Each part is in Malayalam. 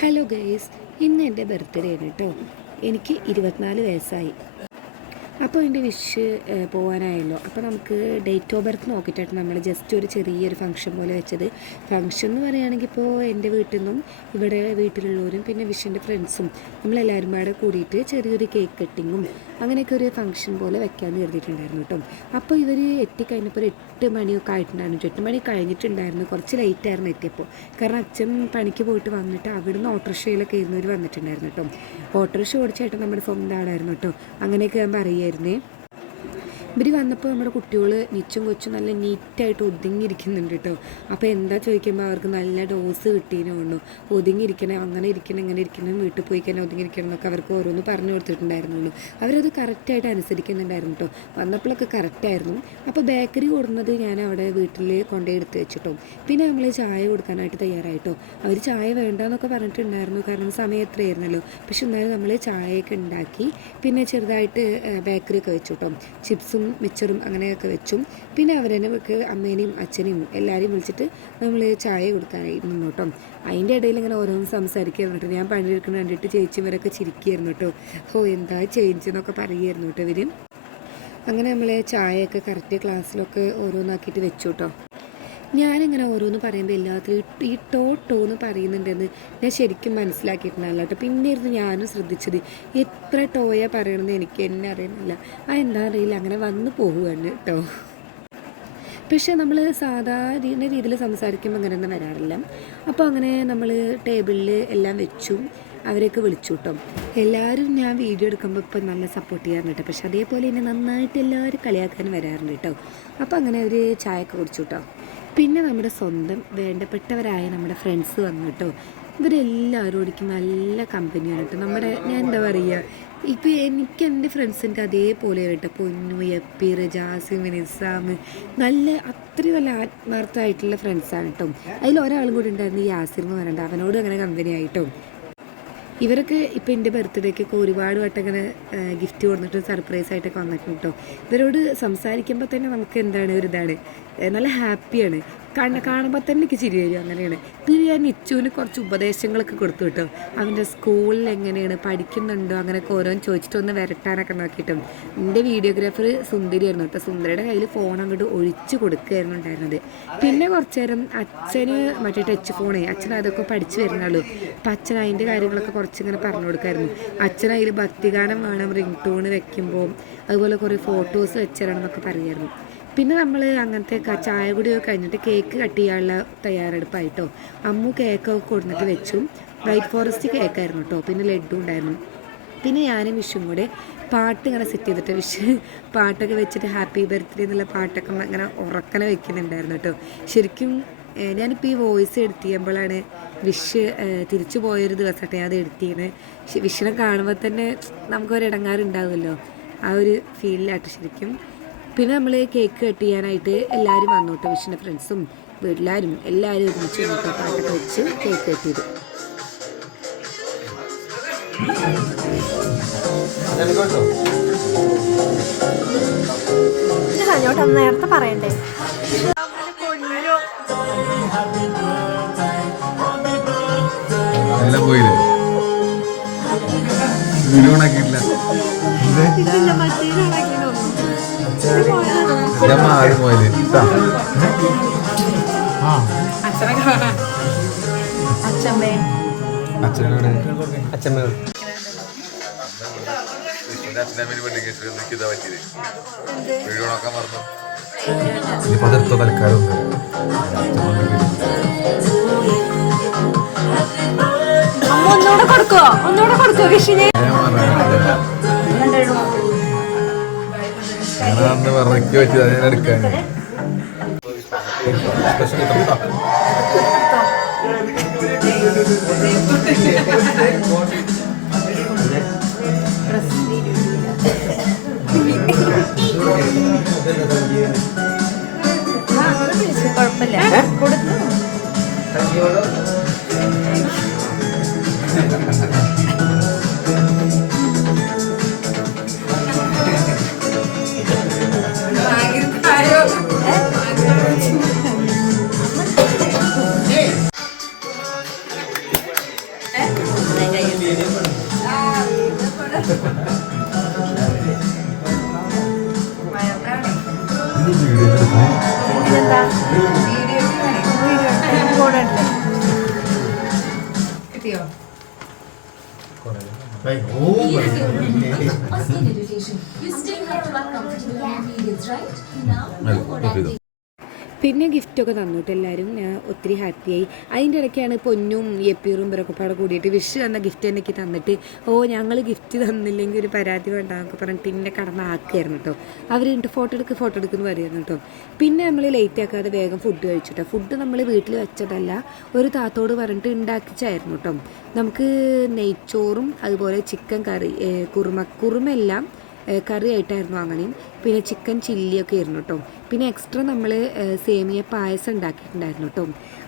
ഹലോ ഗൈസ്, ഇന്ന് എൻ്റെ ബർത്ത്ഡേ ആണ് കേട്ടോ. എനിക്ക് 24 വയസ്സായി. അപ്പോൾ എൻ്റെ വിഷ് പോകാനായല്ലോ. അപ്പോൾ നമുക്ക് ഡേറ്റ് ഓഫ് ബർത്ത് നോക്കിയിട്ടാണ് നമ്മൾ ജസ്റ്റ് ഒരു ചെറിയൊരു ഫംഗ്ഷൻ പോലെ വെച്ചത്. ഫംഗ്ഷൻ എന്ന് പറയുകയാണെങ്കിൽ ഇപ്പോൾ എൻ്റെ വീട്ടിൽ നിന്നും ഇവിടെ വീട്ടിലുള്ളവരും പിന്നെ വിഷിൻ്റെ ഫ്രണ്ട്സും നമ്മളെല്ലാവരും കൂടെ കൂടിയിട്ട് ചെറിയൊരു കേക്ക് കട്ടിങ്ങും അങ്ങനെയൊക്കെ ഒരു ഫംഗ്ഷൻ പോലെ വെക്കാമെന്ന് കരുതിയിട്ടുണ്ടായിരുന്നു കേട്ടോ. അപ്പോൾ ഇവർ എത്തിക്കഴിഞ്ഞപ്പോൾ ഒരു 8 മണിയൊക്കെ ആയിട്ടുണ്ടായിരുന്നു. 8 മണി കഴിഞ്ഞിട്ടുണ്ടായിരുന്നു. കുറച്ച് ലേറ്റായിരുന്നു എത്തിയപ്പോൾ. കാരണം അച്ഛൻ പണിക്ക് പോയിട്ട് വന്നിട്ട് അവിടുന്ന് ഓട്ടോറിക്ഷയിലൊക്കെ ഇരുന്നവർ വന്നിട്ടുണ്ടായിരുന്നു കേട്ടോ. ഓട്ടോറിക്ഷ ഓടിച്ചായിട്ട് നമ്മുടെ സ്വന്തം ആളായിരുന്നു കേട്ടോ. അങ്ങനെയൊക്കെ ഞാൻ പറയുമായിരുന്നേ. ഇവർ വന്നപ്പോൾ നമ്മുടെ കുട്ടികൾ നിച്ചും കൊച്ചും നല്ല നീറ്റായിട്ട് ഒതുങ്ങിയിരിക്കുന്നുണ്ട് കേട്ടോ. അപ്പോൾ എന്താ ചോദിക്കുമ്പോൾ അവർക്ക് നല്ല ഡോസ് കിട്ടിയെന്ന് തോന്നുന്നു. ഒതുങ്ങിയിരിക്കണം, അങ്ങനെ ഇരിക്കണം, ഇങ്ങനെ ഇരിക്കണം, വീട്ടിൽ പോയി കഴിഞ്ഞാൽ ഒതുങ്ങിയിരിക്കണം എന്നൊക്കെ അവർക്ക് ഓരോന്ന് പറഞ്ഞു കൊടുത്തിട്ടുണ്ടായിരുന്നുള്ളൂ. അവരത് കറക്റ്റായിട്ട് അനുസരിക്കുന്നുണ്ടായിരുന്നു കേട്ടോ. വന്നപ്പോഴൊക്കെ കറക്റ്റായിരുന്നു. അപ്പോൾ ബേക്കറി കൊടുക്കുന്നത് ഞാൻ അവിടെ വീട്ടിൽ കൊണ്ടുപോയി എടുത്ത് വെച്ചിട്ടോ. പിന്നെ നമ്മൾ ചായ കൊടുക്കാനായിട്ട് തയ്യാറായിട്ടോ. അവർ ചായ വേണ്ടെന്നൊക്കെ പറഞ്ഞിട്ടുണ്ടായിരുന്നു, കാരണം സമയം എത്രയായിരുന്നല്ലോ. പക്ഷെ എന്നാലും നമ്മൾ ചായയൊക്കെ ഉണ്ടാക്കി പിന്നെ ചെറുതായിട്ട് ബേക്കറിയൊക്കെ വെച്ചു കേട്ടോ. ചിപ്സും മിച്ചറും അങ്ങനെയൊക്കെ വെച്ചും പിന്നെ അവരെന്നെ അമ്മേനെയും അച്ഛനെയും എല്ലാവരെയും വിളിച്ചിട്ട് നമ്മൾ ചായ കൊടുക്കാനായി നിന്നു കേട്ടോ. അതിൻ്റെ ഇടയിൽ ഇങ്ങനെ ഓരോന്ന് സംസാരിക്കായിരുന്നു കേട്ടോ. ഞാൻ പണിയെടുക്കുന്ന കണ്ടിട്ട് ചേച്ചിമാരൊക്കെ ചിരിക്കുകയായിരുന്നു കേട്ടോ. എന്താ ചേഞ്ച് എന്നൊക്കെ പറയുമായിരുന്നു കേട്ടോ ഇവർ. അങ്ങനെ നമ്മൾ ചായയൊക്കെ കറക്റ്റ് ഗ്ലാസ്സിലൊക്കെ ഓരോന്നാക്കിയിട്ട് വെച്ചു കേട്ടോ. ഞാനിങ്ങനെ ഓരോന്ന് പറയുമ്പോൾ എല്ലാത്തിലും ഈ ടോ എന്ന് പറയുന്നുണ്ടെന്ന് ഞാൻ ശരിക്കും മനസ്സിലാക്കിയിട്ടുണ്ടല്ലോ കേട്ടോ. പിന്നെ ഇരുന്ന് ഞാനും ശ്രദ്ധിച്ചത് എത്ര ടോയാണ് പറയണമെന്ന് എനിക്ക് എന്നെ അറിയുന്നില്ല. എന്താ അറിയില്ല, അങ്ങനെ വന്നു പോവുകയാണ് കേട്ടോ. പക്ഷേ നമ്മൾ സാധാരണ രീതിയിൽ സംസാരിക്കുമ്പോൾ അങ്ങനെയൊന്നും വരാറില്ല. അപ്പോൾ അങ്ങനെ നമ്മൾ ടേബിളിൽ എല്ലാം വെച്ചു, അവരെയൊക്കെ വിളിച്ചു കേട്ടോ. എല്ലാവരും ഞാൻ വീഡിയോ എടുക്കുമ്പോൾ ഇപ്പം നല്ല സപ്പോർട്ട് ചെയ്യാറുണ്ട് കേട്ടോ. പക്ഷെ അതേപോലെ തന്നെ നന്നായിട്ട് എല്ലാവരും കളിയാക്കാൻ വരാറുണ്ട് കേട്ടോ. അപ്പോൾ അങ്ങനെ ഒരു ചായയൊക്കെ കുടിച്ചു കേട്ടോ. പിന്നെ നമ്മുടെ സ്വന്തം വേണ്ടപ്പെട്ടവരായ നമ്മുടെ ഫ്രണ്ട്സ് വന്നു കേട്ടോ. ഇവരെല്ലാവരോടിക്കും നല്ല കമ്പനിയാണ് കേട്ടോ. ഞാൻ എന്താ പറയുക, ഇപ്പോൾ എനിക്ക് എൻ്റെ ഫ്രണ്ട്സിൻ്റെ അതേപോലെ കേട്ടോ. പൊന്നു, എപ്പീർ, ജാസിം, നിസാം, അത്രയും നല്ല ആത്മാർത്ഥമായിട്ടുള്ള ഫ്രണ്ട്സാണ് കേട്ടോ. അതിൽ ഒരാളും കൂടി ഉണ്ടായിരുന്നു, യാസിർ എന്ന് പറയണ്ട. അവനോട് അങ്ങനെ കമ്പനി ആയിട്ടോ. ഇവരൊക്കെ ഇപ്പോൾ എൻ്റെ ബർത്ത്ഡേക്കൊക്കെ ഒരുപാട് വട്ടം ഇങ്ങനെ ഗിഫ്റ്റ് കൊടുത്തിട്ട് സർപ്രൈസായിട്ടൊക്കെ വന്നിട്ടുണ്ട് കേട്ടോ. ഇവരോട് സംസാരിക്കുമ്പോൾ തന്നെ നമുക്ക് ഒരിതാണ്, നല്ല ഹാപ്പിയാണ്. കാണുമ്പോൾ തന്നെ എനിക്ക് ചിരി വരും, അങ്ങനെയാണ്. പിന്നെ ഞാൻ നിച്ചുവിന് കുറച്ച് ഉപദേശങ്ങളൊക്കെ കൊടുത്തു കേട്ടോ. അവൻ്റെ സ്കൂളിൽ എങ്ങനെയാണ് പഠിക്കുന്നുണ്ടോ അങ്ങനെയൊക്കെ ഓരോന്ന് ചോദിച്ചിട്ടൊന്ന് വരട്ടാനൊക്കെ നോക്കിയിട്ടും. എൻ്റെ വീഡിയോഗ്രാഫർ സുന്ദരിയായിരുന്നു കേട്ടോ. സുന്ദരിയുടെ കയ്യിൽ ഫോൺ അങ്ങോട്ട് ഒഴിച്ച് കൊടുക്കുകയായിരുന്നു ഉണ്ടായിരുന്നത്. പിന്നെ കുറച്ച് നേരം അച്ഛന് മറ്റേ ടച്ച് ഫോണേ, അച്ഛൻ അതൊക്കെ പഠിച്ചു വരുന്നുള്ളൂ. അപ്പം അച്ഛൻ അതിൻ്റെ കാര്യങ്ങളൊക്കെ കുറച്ചിങ്ങനെ പറഞ്ഞു കൊടുക്കായിരുന്നു. അച്ഛൻ അതിൽ ഭക്തിഗാനം വേണം റിംഗ് ടൂണ് വെക്കുമ്പോൾ, അതുപോലെ കുറേ ഫോട്ടോസ് വെച്ചുതരണം എന്നൊക്കെ പറയുമായിരുന്നു. പിന്നെ നമ്മൾ അങ്ങനത്തെ ചായ കൂടിയൊക്കെ കഴിഞ്ഞിട്ട് കേക്ക് കട്ട് ചെയ്യാനുള്ള തയ്യാറെടുപ്പായിട്ടോ. അമ്മു കേക്കൊക്കെ കൊടുത്തിട്ട് വെച്ചു. വൈറ്റ് ഫോറസ്റ്റ് കേക്കായിരുന്നു കേട്ടോ. പിന്നെ ലഡ്ഡു ഉണ്ടായിരുന്നു. പിന്നെ ഞാനും വിഷും കൂടെ പാട്ട് ഇങ്ങനെ സെറ്റ് ചെയ്തിട്ട് പാട്ടൊക്കെ വെച്ചിട്ട് ഹാപ്പി ബർത്ത്ഡേ എന്നുള്ള പാട്ടൊക്കെ ഇങ്ങനെ ഉറക്കനെ വെക്കുന്നുണ്ടായിരുന്നു കേട്ടോ. ശരിക്കും ഞാനിപ്പോൾ ഈ വോയിസ് എഡിറ്റ് ചെയ്യുമ്പോഴാണ് വിഷ് തിരിച്ചു പോയൊരു ദിവസമായിട്ട് ഞാൻ അത് എഡിറ്റ് ചെയ്യുന്നത്. വിഷിനെ കാണുമ്പോൾ തന്നെ നമുക്കൊരിടങ്ങാറുണ്ടാവുമല്ലോ, ആ ഒരു ഫീലിലായിട്ട് ശരിക്കും. പിന്നെ നമ്മൾ കേക്ക് കട്ട് ചെയ്യാനായിട്ട് എല്ലാവരും വന്നു കേട്ടോ. വിഷിൻ്റെ ഫ്രണ്ട്സും വീട്ടിലാരും എല്ലാവരും ഒരുമിച്ച് നോക്കാം, പാട്ടൊക്കെ വെച്ച് കേക്ക് കട്ട് ചെയ്തു. നേരത്തെ പറയണ്ടേ. എല്ലാം പോയില്ലേ, വീഡിയോ ഓണാക്കിയിട്ടില്ല. മാറി പോയത് അച്ഛനോട് അച്ഛമ്മയോട് വീഡിയോ ഓണാക്കാൻ മറന്നു. ഇനിയിപ്പോ അതെടുത്തോ തൽക്കാലം. ഒന്നുകൂടെ കൊടുക്കോ വിഷിനെ. ഞാനന്ന് പറഞ്ഞിക്ക് പറ്റിയത് ഞാൻ എടുക്കാൻ. കുഴപ്പമില്ല, കൊടുത്തു. പിന്നെന്താ ഫോണുണ്ട് കിട്ടിയോ? പിന്നെ ഗിഫ്റ്റൊക്കെ തന്നിട്ട് എല്ലാവരും ഞാൻ ഒത്തിരി ഹാപ്പിയായി. അതിൻ്റെ ഇടയ്ക്കാണ് പൊന്നും എപ്പീറും ഇവരൊക്കെ പാടെ കൂടിയിട്ട് വിഷ് തന്ന ഗിഫ്റ്റ് എനിക്ക് തന്നിട്ട് ഞങ്ങൾ ഗിഫ്റ്റ് തന്നില്ലെങ്കിൽ ഒരു പരാതി വേണ്ടാന്നൊക്കെ പറഞ്ഞിട്ട് ഇന്നെ കടന്നാക്കുകയായിരുന്നു കേട്ടോ. അവർ ഫോട്ടോ എടുക്കുന്നു പറയുന്നു കേട്ടോ. പിന്നെ നമ്മൾ ലേറ്റ് ആക്കാതെ വേഗം ഫുഡ് കഴിച്ചിട്ടോ. ഫുഡ് നമ്മൾ വീട്ടിൽ വെച്ചതല്ല, ഒരു താത്തോട് പറഞ്ഞിട്ട് ഉണ്ടാക്കിച്ചായിരുന്നു കേട്ടോ. നമുക്ക് നെയ്ച്ചോറും അതുപോലെ ചിക്കൻ കറി കുറുമെല്ലാം കറി ആയിട്ടായിരുന്നു അങ്ങനെയും. പിന്നെ ചിക്കൻ ചില്ലിയൊക്കെ ആയിരുന്നു കേട്ടോ. പിന്നെ എക്സ്ട്രാ നമ്മൾ സേമിയ പായസം ഉണ്ടാക്കിയിട്ടുണ്ടായിരുന്നു കേട്ടോ.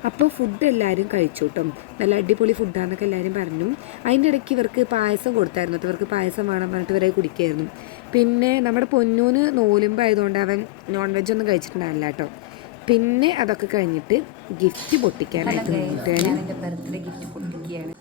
അപ്പോൾ ഫുഡ് എല്ലാവരും കഴിച്ചു കേട്ടോ. നല്ല അടിപൊളി ഫുഡാണെന്നൊക്കെ എല്ലാവരും പറഞ്ഞു. അതിൻ്റെ ഇടയ്ക്ക് ഇവർക്ക് പായസം കൊടുത്തായിരുന്നു കേട്ടോ. ഇവർക്ക് പായസം വേണം പറഞ്ഞിട്ട് ഇവരെ കുടിക്കായിരുന്നു. പിന്നെ നമ്മുടെ പൊന്നൂന് നോലുമ്പ് ആയതുകൊണ്ട് അവൻ നോൺ വെജ് ഒന്നും കഴിച്ചിട്ടുണ്ടാവില്ല കേട്ടോ. പിന്നെ അതൊക്കെ കഴിഞ്ഞിട്ട് ഗിഫ്റ്റ് പൊട്ടിക്കാനായിട്ട് ഞാൻ എൻ്റെ ബർത്ത്ഡേ ഗിഫ്റ്റ് പൊട്ടിക്കുകയാണ്.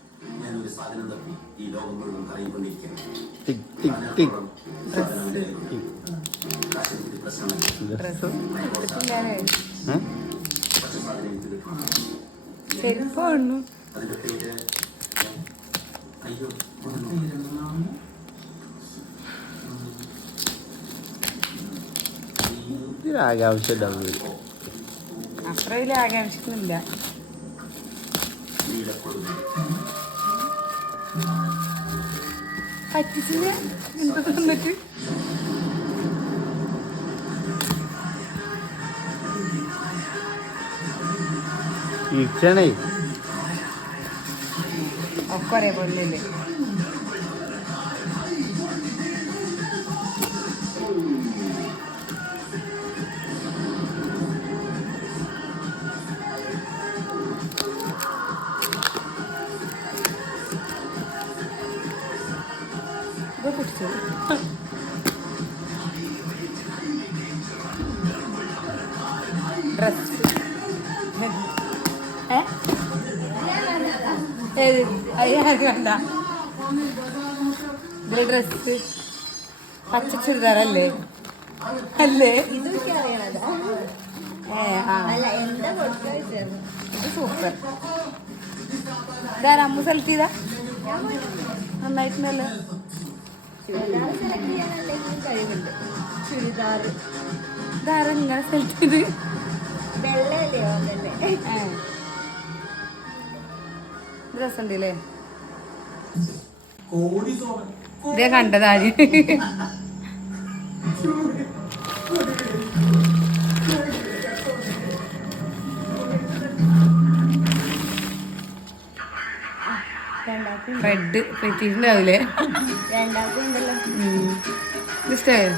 ആകാംക്ഷ അത്ര വലിയ ആകാംക്ഷിക്കുന്നില്ല. പറ്റിച്ചില്ല എന്താ തന്നിട്ട് ഇഷ്ടണേ ഒക്കെ ഒരേപോലെ അല്ലേ. ഇത് കുടിച്ചു ഡ്രസ് വേണ്ട. ഇത് ഡ്രസ് പച്ച ചുരിദാറല്ലേ അല്ലേ? ഇത് സൂപ്പർ. ഇതാരാ അമ്മ സെലക്ട് ചെയ്താ? നന്നായിട്ടുണ്ടല്ലോ. ഇതാരാ നിങ്ങളെ സെലക്ട് ചെയ്ത്? രസമുണ്ടല്ലേ? ഇതേ കണ്ടതാര് റെഡ് പറ്റിയിട്ടുണ്ടാവില്ലേ? ഇഷ്ടമായോ?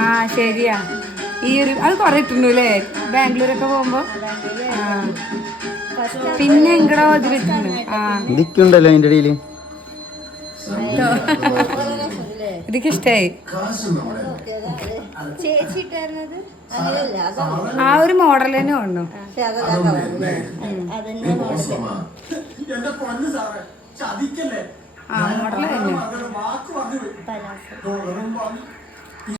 ആ ശരിയാ. ഈ ഒരു അത് കുറെ ഇട്ടുണ്ടു അല്ലേ ബാംഗ്ലൂരൊക്കെ പോകുമ്പോ? പിന്നെ എങ്കടോ ഇത് വെച്ചിട്ടുണ്ട്. ഇതൊക്കെയുണ്ടല്ലോ അതിന്റെ ഇടയില്. ഇതൊക്കെ ഇഷ്ടായി. ആ ഒരു മോഡൽ തന്നെ വന്നു. ആ മോഡൽ തന്നെ.